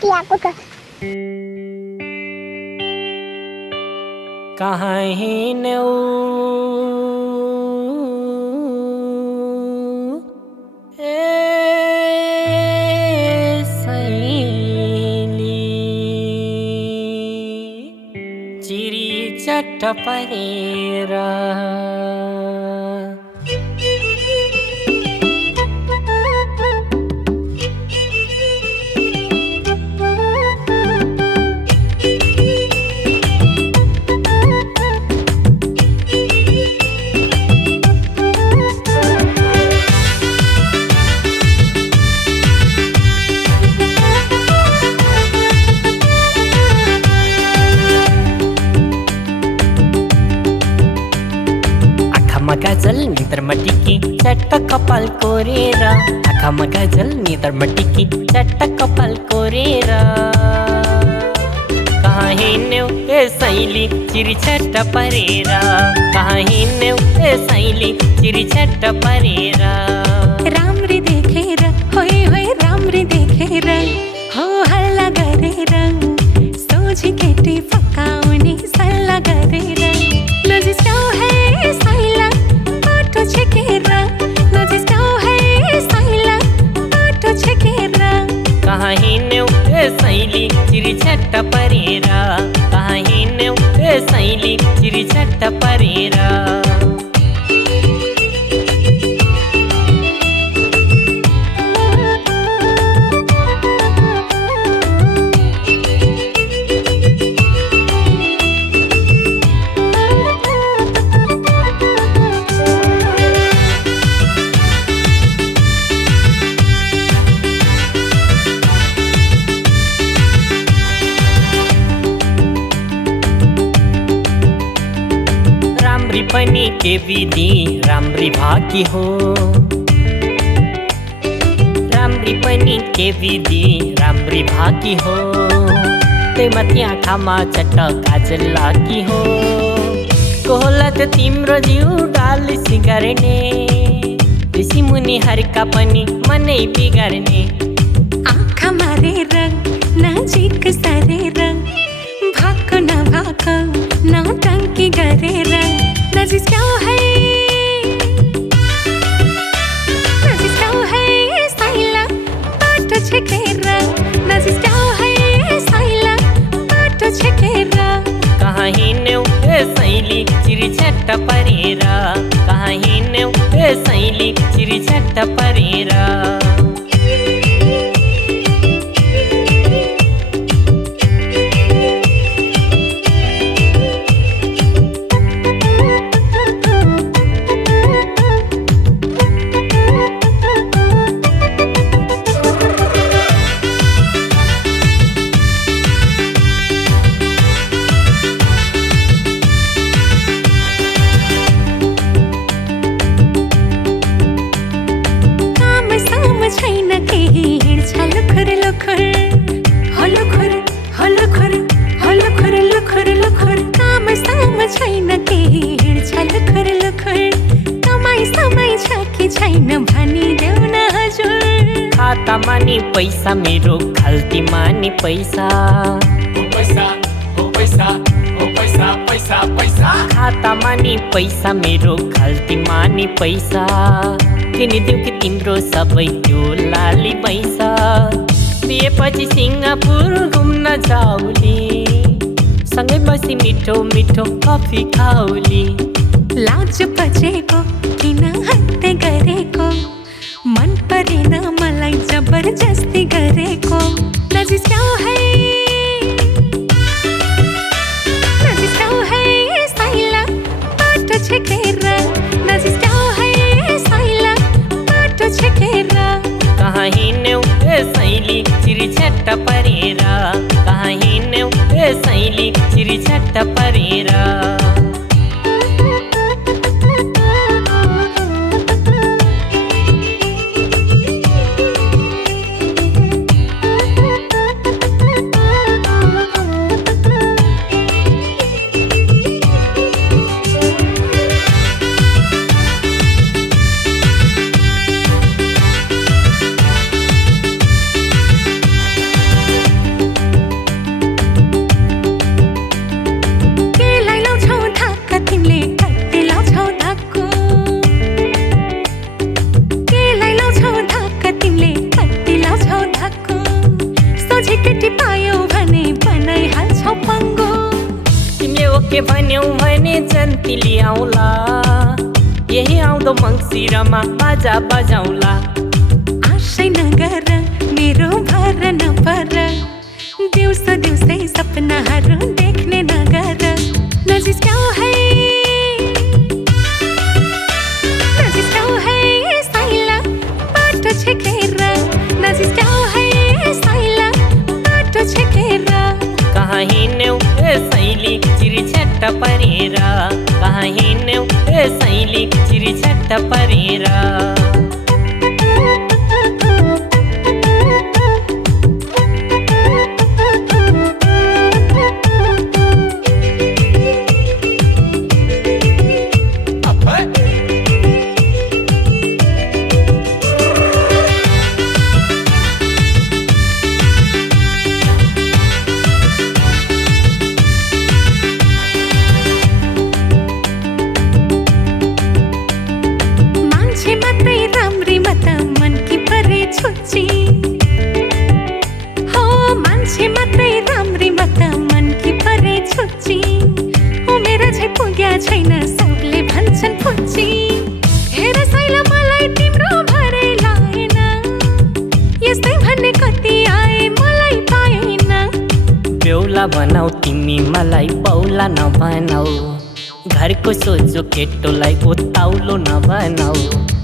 मती आएको छ। कहाँ हिँड्यौ चट्ट परेर गजल निद्रमा टिकी चट्ट कपाल कोरेर आँखामा गजल निद्रमा टिकी चट्ट कपाल कोरेर कहाँ हिँड्यौ ए सैली चिरी चट्ट परेर कहाँ हिँड्यौ ए सैली चिरी चट्ट परेर राम्री देखेर होय होय राम्री देखेर हो हल्ला गरेर सोझी केटी फकाउने सल्लाह गरेर नजिस्काऊ है साइला बाटो छेकेर नजिस्काऊ है साइला बाटो छेकेर कहाँ हिँड्यौ ए सैली चिरी चट्ट परेर कहाँ हिँड्यौ ए सैली चिरी चट्ट परेर राम्री पनि के विधि राम्री भाकी हो राम्री पनि के विधि राम्री भाकी हो त्यही आँखामा चट्ट काजल लागी हो कोला त तिम्रो जिउ डालिसी गर्ने ऋषि मुनिहरूका पनि मनै बिगार्ने आँखा मारेर नजिक सरेर भाको नभाको नौटंकी गरेर नजिस्काऊ है साइला बाटो छेकेर नजिस्काऊ है साइला बाटो छेकेर कहाँ हिँड्यौ ए सैली चिरी चट्ट परेर कहाँ हिँड्यौ ए सैली चिरी चट्ट परेर छैन केही हिँड्छ लुखुर लुखुर लुखुर लुखुर काम साम छैन केही हिँड्छ लुखुर लुखुर कमाइ समय छ कि छैन भनिदेऊ न हजुर खातामा नि पैसा मेरो खल्तीमा नि पैसा खातामा नि पैसा मेरो खल्तीमा नि पैसा किनिदेऊ कि तिम्रो सबै त्यो लाली पैसा बिहेपछि सिङ्गापुर घुम्न जाउली सँगै बसी मिठो मिठो कफी खाउली लाज बजेको किन हत्ते गरेको मन परेन मलाई जबरजस्ती गरेको नजिस्काऊ है साइला बाटो छेकेर नजिस्काऊ है साइला बाटो छेकेर कहाँ हिँड्यौ ए सैली चिरी चट्ट परेर कहाँ हिँड्यौ ए सैली चिरी चट्ट परेर जन्ती ल्याउला यही आउँदो मङ्सिरमा बाजा बजाउला आशै नगर मेरो भर नपर दिउँसो दिउँसै सपनाहरू देख्ने नगर नजिस्क्याउ है साइला बाटो छेकेर नजिस्क्याउ है साइला बाटो छेकेर कहाँ हिँड्यौ ए सैली चिरिछट्ट परेर कहाँ हिँड्यौ ए सैली चिरिछट्ट परेर मान्छे मात्रै राम्री मत मनकी परे छुच्ची उमेर झै पुग्या छैन सबले भन्छन् फुच्ची हेर साइला मलाई तिम्रो भरै लाएन यस्तै भन्ने कति आए मलाई पाएन बेहुला बनाऊ तिमी मलाई बौला नबनाऊ घरको सोझो केटोलाई ओताउलो नबनाऊ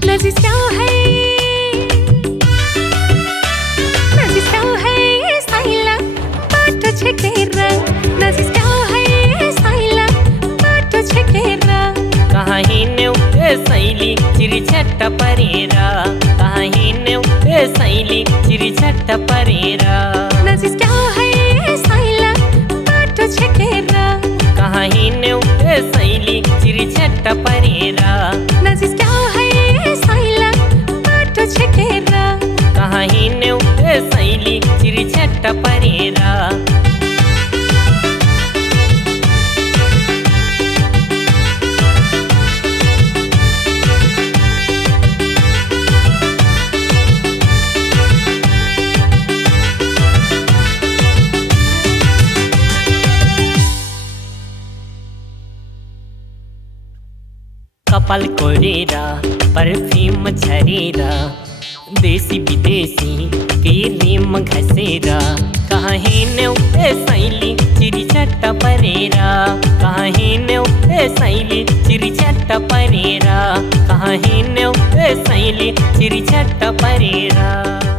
नजिस्क्याउ है साइला बाटो छेकेर नजिस्क्याउ है साइला बाटो छेकेर कहाँ हिँड्यौ ए सैली चिरिछट्ट परेर कहाँ हिँड्यौ ए सैली चिरिछट्ट परेर नजिस्क्याउ है साइला बाटो छेकेर कहाँ हिँड्यौ ए सैली चिरिछट्ट परेर नजिस्क्याउ है साइला बाटो छेकेर कहाँ हिँड्यौ ए सैली चिरिछट्ट परेर कपाल कोरेर परफ्युम झरेर देशी विदेशी क्रिम घसेर कहाँ हिँड्यौ ए सैली चिरिछट्ट परेर कहाँ हिँड्यौ ए सैली चिरिछट्ट परेर कहाँ हिँड्यौ ए सैली चिरिछट्ट परेर